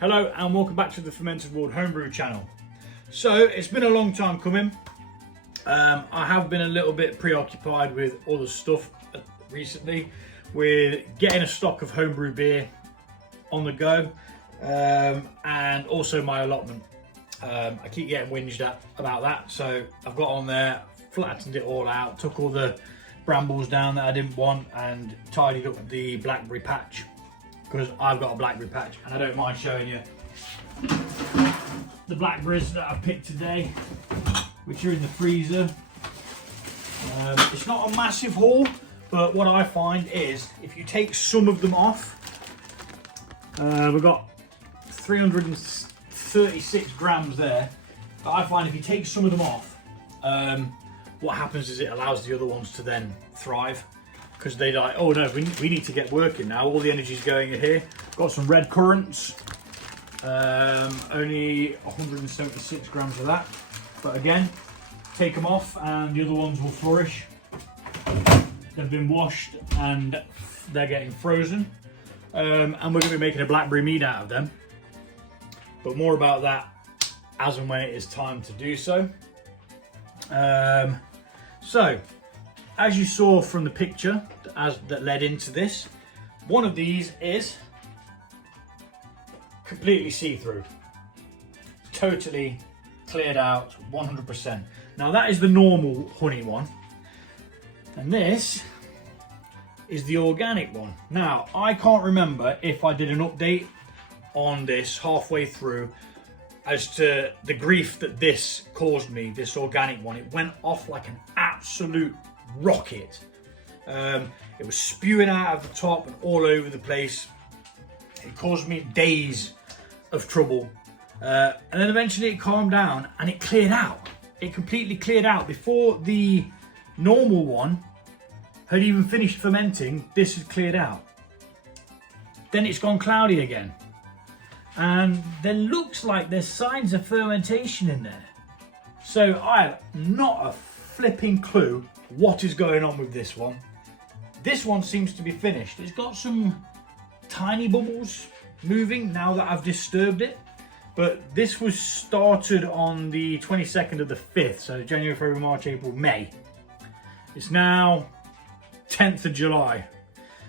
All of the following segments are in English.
Hello and welcome back to the Fermented World Homebrew channel. So it's been a long time coming. I have been a little bit preoccupied with other stuff recently, with getting a stock of homebrew beer on the go, and also my allotment. I keep getting whinged at about that, so I've got on there, flattened it all out, took all the brambles down that I didn't want and tidied up the blackberry patch, because I've got a blackberry patch and I don't mind showing you the blackberries that I've picked today, which are in the freezer. It's not a massive haul, but what I find is if you take some of them off, we've got 336 grams there, but I find if you take some of them off, what happens is it allows the other ones to then thrive, because they're like, oh no, we need to get working now, all the energy's going in here. Got some red currants, only 176 grams of that, but again, take them off and the other ones will flourish. They've been washed and they're getting frozen, and we're going to be making a blackberry mead out of them, but more about that as and when it is time to do so. So as you saw from the picture that led into this, one of these is completely see-through, totally cleared out 100%. Now that is the normal honey one, and this is the organic one. Now I can't remember if I did an update on this halfway through as to the grief that this caused me, this organic one. It went off like an absolute rocket. It was spewing out of the top and all over the place. It caused me days of trouble, and then eventually it calmed down and it cleared out. It completely cleared out before the normal one had even finished fermenting. This had cleared out. Then it's gone cloudy again, and there looks like there's signs of fermentation in there. So I have not a flipping clue what is going on with this one. This one seems to be finished. It's got some tiny bubbles moving now that I've disturbed it, but this was started on the 22nd of the 5th, so January, February, March, April, May. It's now 10th of July,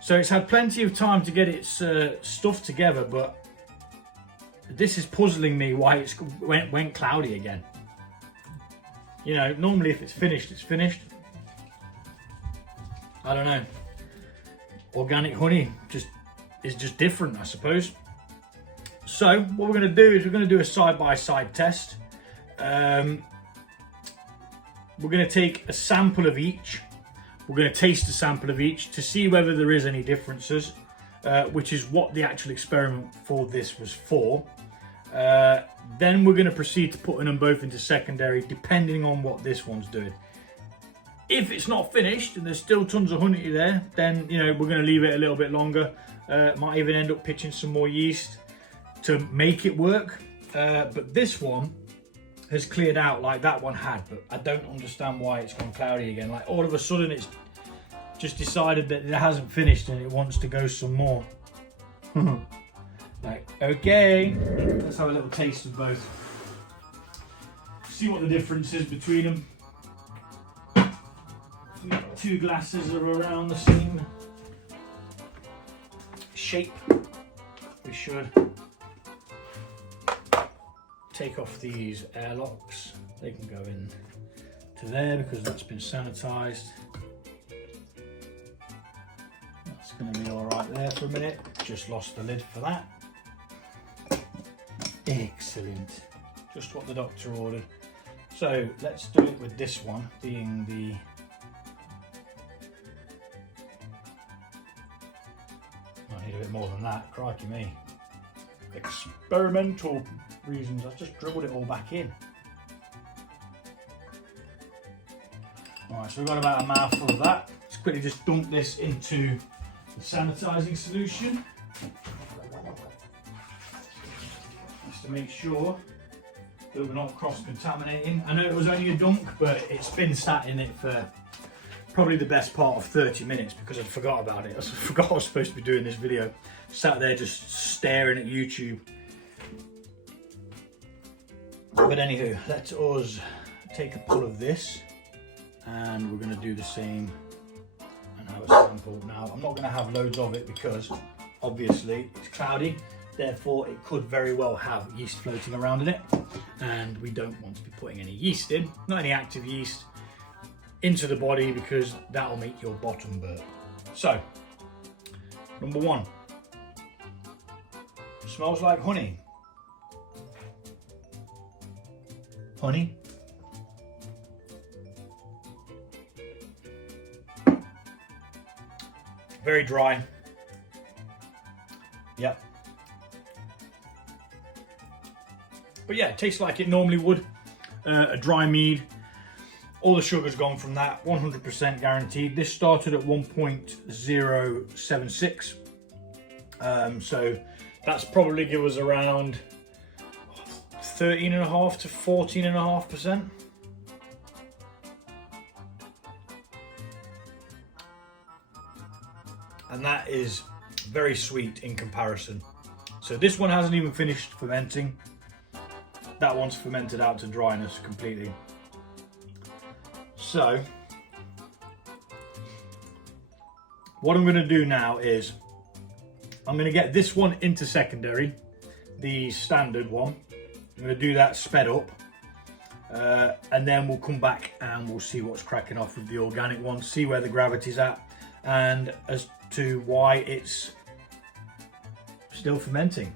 so it's had plenty of time to get its stuff together, but this is puzzling me why it went cloudy again. You know, normally if it's finished, it's finished. I don't know. Organic honey is just different, I suppose. So what we're going to do is we're going to do a side-by-side test. We're going to take a sample of each. We're going to taste a sample of each to see whether there is any differences, which is what the actual experiment for this was for. Then we're going to proceed to putting them both into secondary, depending on what this one's doing. If it's not finished and there's still tons of honey there, then you know we're going to leave it a little bit longer. Might even end up pitching some more yeast to make it work. But this one has cleared out like that one had, but I don't understand why it's gone cloudy again. Like all of a sudden it's just decided that it hasn't finished and it wants to go some more. Like, okay, let's have a little taste of both. See what the difference is between them. Two glasses are around the same shape. We should take off these airlocks. They can go in to there because that's been sanitized. That's going to be all right there for a minute. Just lost the lid for that. Excellent. Just what the doctor ordered. So let's do it with this one being the I need a bit more than that, crikey me. Experimental reasons, I've just dribbled it all back in. Alright, so we've got about a mouthful of that. Let's quickly just dump this into the sanitizing solution. Just to make sure that we're not cross-contaminating. I know it was only a dunk, but it's been sat in it for probably the best part of 30 minutes because I forgot about it. I forgot I was supposed to be doing this video. Sat there just staring at YouTube. But anywho, let us take a pull of this, and we're going to do the same and have a sample. Now, I'm not going to have loads of it because obviously it's cloudy, therefore it could very well have yeast floating around in it, and we don't want to be putting any yeast in, not any active yeast, into the body, because that will make your bottom burp. So, number one, smells like honey. Honey. Very dry. Yep. But yeah, it tastes like it normally would. A dry mead. All the sugar's gone from that, 100% guaranteed. This started at 1.076. So that's probably give us around 13.5 to 14.5%. And that is very sweet in comparison. So this one hasn't even finished fermenting. That one's fermented out to dryness completely. So what I'm going to do now is I'm going to get this one into secondary, the standard one. I'm going to do that sped up, and then we'll come back and we'll see what's cracking off with the organic one, see where the gravity's at, and as to why it's still fermenting.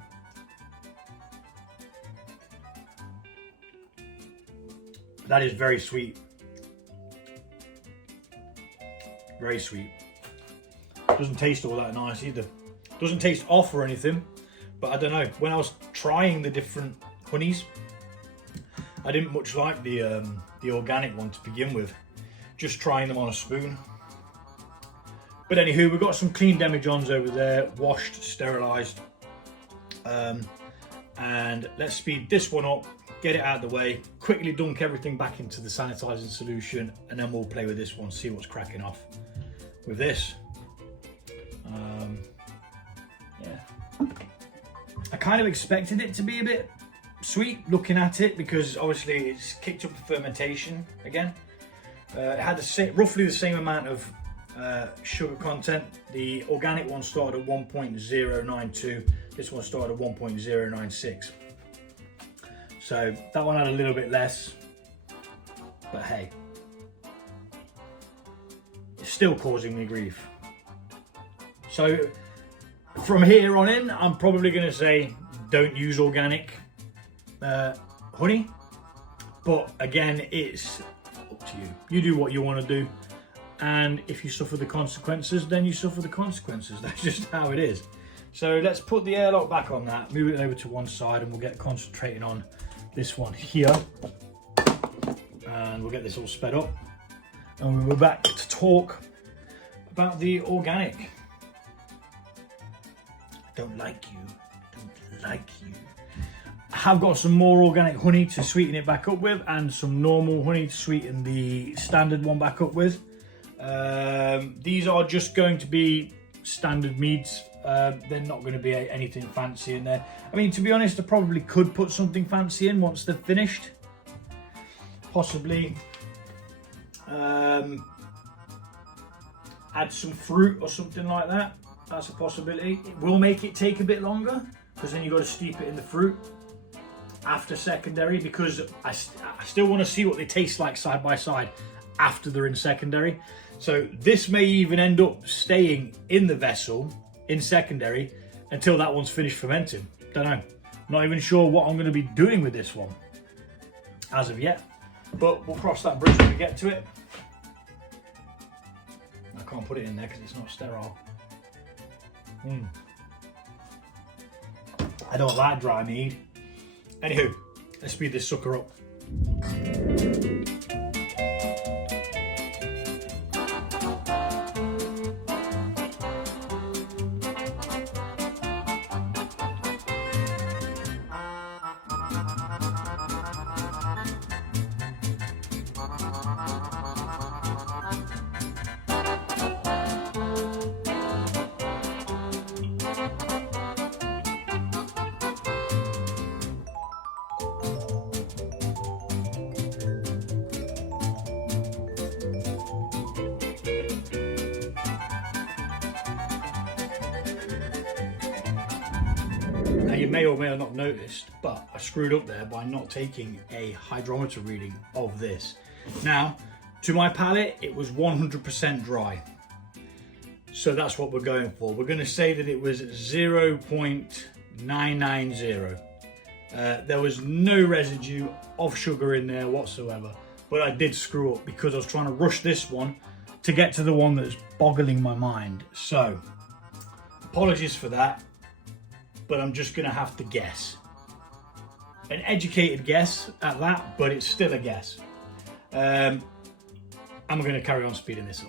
That is very sweet. Very sweet. Doesn't taste all that nice either. Doesn't taste off or anything, but I don't know. When I was trying the different honeys, I didn't much like the organic one to begin with. Just trying them on a spoon. But anywho, we've got some clean demijohns over there, washed, sterilised. And let's speed this one up, get it out of the way, quickly dunk everything back into the sanitising solution, and then we'll play with this one, see what's cracking off with this. Yeah. I kind of expected it to be a bit sweet looking at it, because obviously it's kicked up the fermentation again. It had roughly the same amount of sugar content. The organic one started at 1.092, this one started at 1.096. So that one had a little bit less, but hey, it's still causing me grief. So from here on in, I'm probably going to say don't use organic honey, but again, it's up to you. You do what you want to do, and if you suffer the consequences, then you suffer the consequences. That's just how it is. So let's put the airlock back on that, move it over to one side, and we'll get concentrating on this one here, and we'll get this all sped up, and we'll be back to talk about the organic. Don't like you, don't like you. I have got some more organic honey to sweeten it back up with, and some normal honey to sweeten the standard one back up with. These are just going to be standard meads. They're not going to be anything fancy in there. I mean, to be honest, I probably could put something fancy in once they're finished. Possibly add some fruit or something like that. That's a possibility. It will make it take a bit longer, because then you've got to steep it in the fruit after secondary, because I still want to see what they taste like side by side after they're in secondary. So this may even end up staying in the vessel in secondary until that one's finished fermenting. Don't know. Not even sure what I'm going to be doing with this one as of yet, but we'll cross that bridge when we get to it. I can't put it in there because it's not sterile. I don't like dry mead. Anywho, let's speed this sucker up. you may or may not noticed, but I screwed up there by not taking a hydrometer reading of this. Now, to my palate, it was 100% dry. So that's what we're going for. We're going to say that it was 0.990. There was no residue of sugar in there whatsoever, but I did screw up because I was trying to rush this one to get to the one that's boggling my mind. So, apologies for that, but I'm just gonna have to guess. An educated guess at that, but it's still a guess. I'm gonna carry on speeding this up.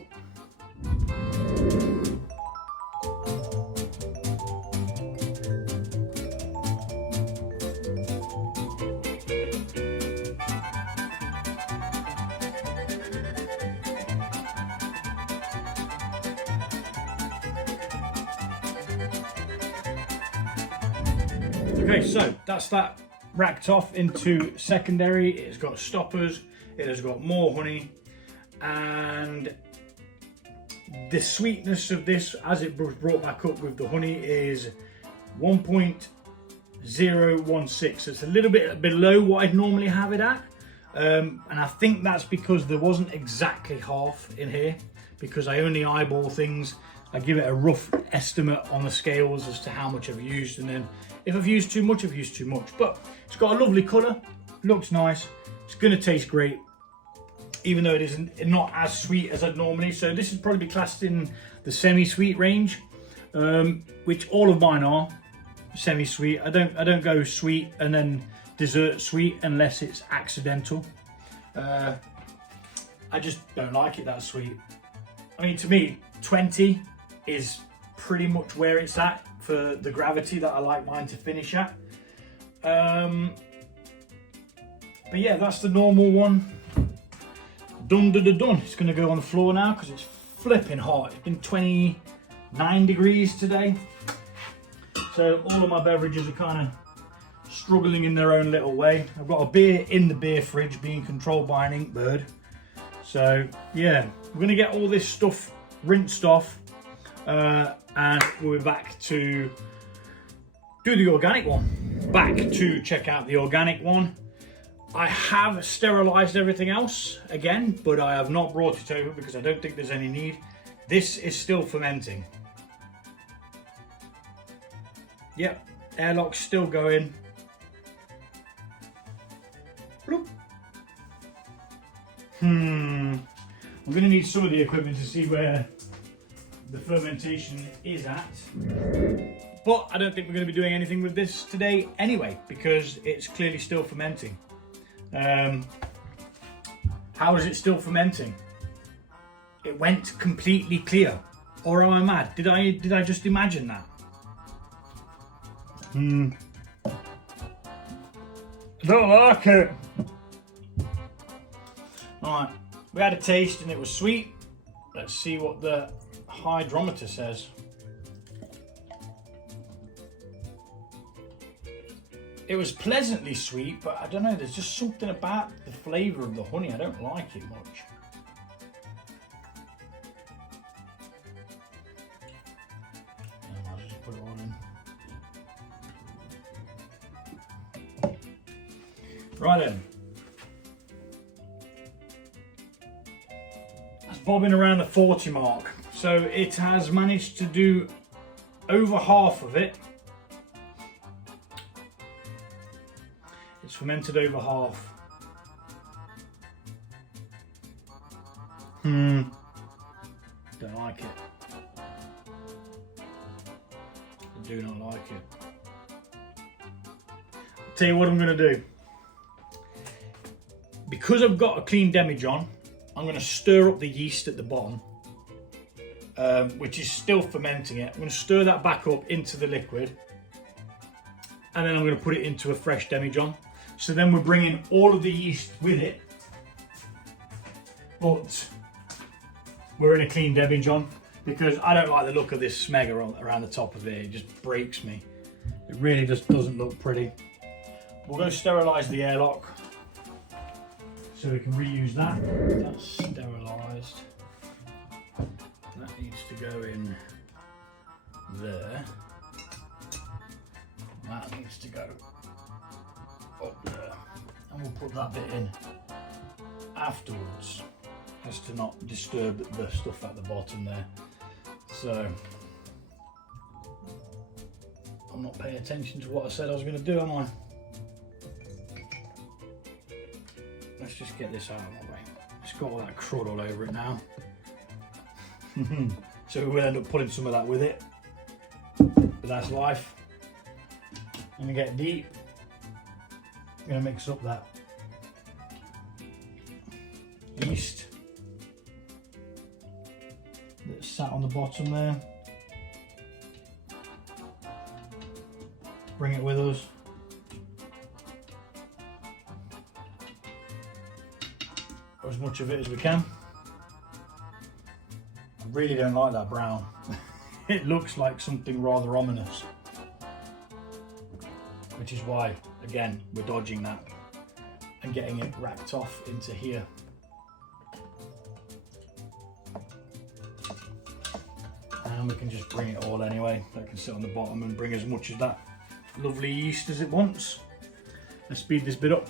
Okay, so that's that racked off into secondary. It's got stoppers, it has got more honey, and the sweetness of this as it was brought back up with the honey is 1.016. It's a little bit below what I'd normally have it at, and I think that's because there wasn't exactly half in here, because I only eyeball things. I give it a rough estimate on the scales as to how much I've used, and then if I've used too much, I've used too much. But it's got a lovely colour, looks nice, it's going to taste great, even though it isn't not as sweet as I'd normally. So this would probably be classed in the semi-sweet range, which all of mine are semi-sweet. I don't go sweet and then dessert sweet unless it's accidental. I just don't like it that sweet. I mean, to me, 20 is pretty much where it's at for the gravity that I like mine to finish at. But yeah, that's the normal one. Done. It's going to go on the floor now because it's flipping hot. It's been 29 degrees today. So all of my beverages are kind of struggling in their own little way. I've got a beer in the beer fridge being controlled by an Inkbird. So yeah, we're going to get all this stuff rinsed off, and we'll be back to do the organic one. Back to check out the organic one. I have sterilised everything else again, but I have not brought it over because I don't think there's any need. This is still fermenting. Yep, airlock's still going. Bloop. I'm going to need some of the equipment to see where the fermentation is at. But I don't think we're going to be doing anything with this today anyway, because it's clearly still fermenting. How is it still fermenting? It went completely clear. Or am I mad? Did I just imagine that? I don't like it. Alright, we had a taste and it was sweet. Let's see what the hydrometer says. It was pleasantly sweet, but I don't know, there's just something about the flavour of the honey. I don't like it much. I'll just put it all in. Right then. That's bobbing around the 40 mark. So it has managed to do over half of it. It's fermented over half. Don't like it. I do not like it. I'll tell you what I'm going to do. Because I've got a clean demijohn, I'm going to stir up the yeast at the bottom, which is still fermenting it. I'm going to stir that back up into the liquid, and then I'm going to put it into a fresh demijohn. So then we're bringing all of the yeast with it, but we're in a clean demijohn because I don't like the look of this smeg around the top of it. It just breaks me. It really just doesn't look pretty. We'll go sterilise the airlock so we can reuse that. That's sterilised. That needs to go in there. that needs to go up there, and we'll put that bit in afterwards, as to not disturb the stuff at the bottom there. So I'm not paying attention to what I said I was going to do, am I? Let's just get this out of my way. It's got all that crud all over it now. So we'll end up putting some of that with it. But that's life. I'm going to get deep. I'm going to mix up that yeast that's sat on the bottom there. Bring it with us. As much of it as we can. I really don't like that brown. It looks like something rather ominous, which is why, again, we're dodging that and getting it racked off into here. And we can just bring it all anyway. That can sit on the bottom and bring as much of that lovely yeast as it wants. Let's speed this bit up.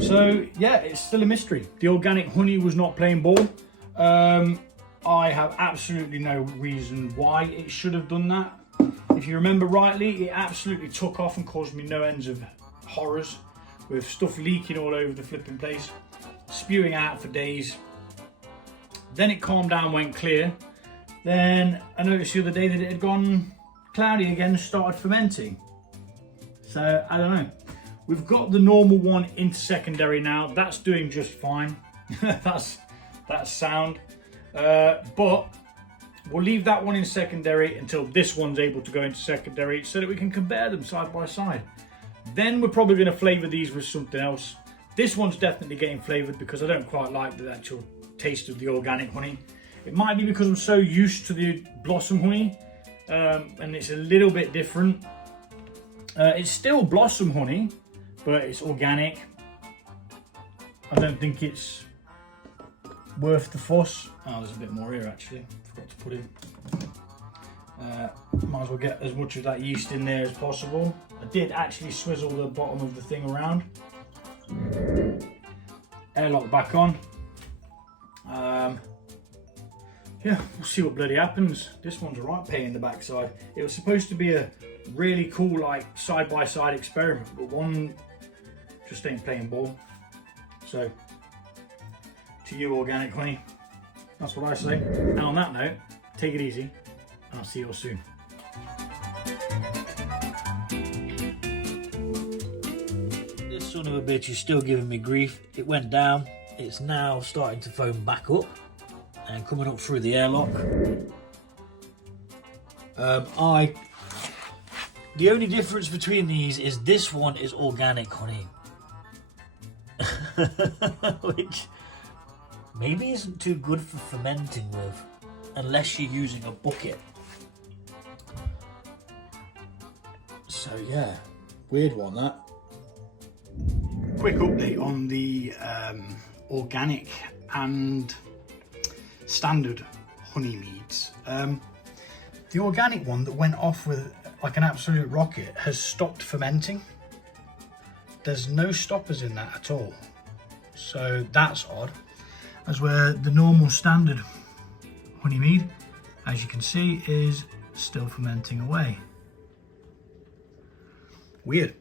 So yeah, it's still a mystery. The organic honey was not playing ball. I have absolutely no reason why it should have done that. If you remember rightly, it absolutely took off and caused me no ends of horrors, with stuff leaking all over the flipping place, spewing out for days. Then it calmed down, went clear. Then I noticed the other day that it had gone cloudy again and started fermenting. So I don't know. We've got the normal one into secondary now. That's doing just fine. that's sound. But we'll leave that one in secondary until this one's able to go into secondary, so that we can compare them side by side. Then we're probably going to flavour these with something else. This one's definitely getting flavoured because I don't quite like the actual taste of the organic honey. It might be because I'm so used to the blossom honey, and it's a little bit different. It's still blossom honey, but it's organic. I don't think it's worth the fuss. Oh, there's a bit more here actually. Forgot to put in. Might as well get as much of that yeast in there as possible. I did actually swizzle the bottom of the thing around. Airlock back on. Yeah, we'll see what bloody happens. This one's a right pain in the backside. It was supposed to be a really cool, like, side-by-side experiment, but one just ain't playing ball. So, to you, organic honey, that's what I say. And on that note, take it easy, and I'll see you all soon. This son of a bitch is still giving me grief. It went down. It's now starting to foam back up and coming up through the airlock. The only difference between these is this one is organic honey. Which maybe isn't too good for fermenting with, unless you're using a bucket. So yeah, weird one that. Quick update on the organic and standard honey meads. The organic one that went off with like an absolute rocket has stopped fermenting. There's no stoppers in that at all, so that's odd. As where the normal standard honey mead, as you can see, is still fermenting away. Weird.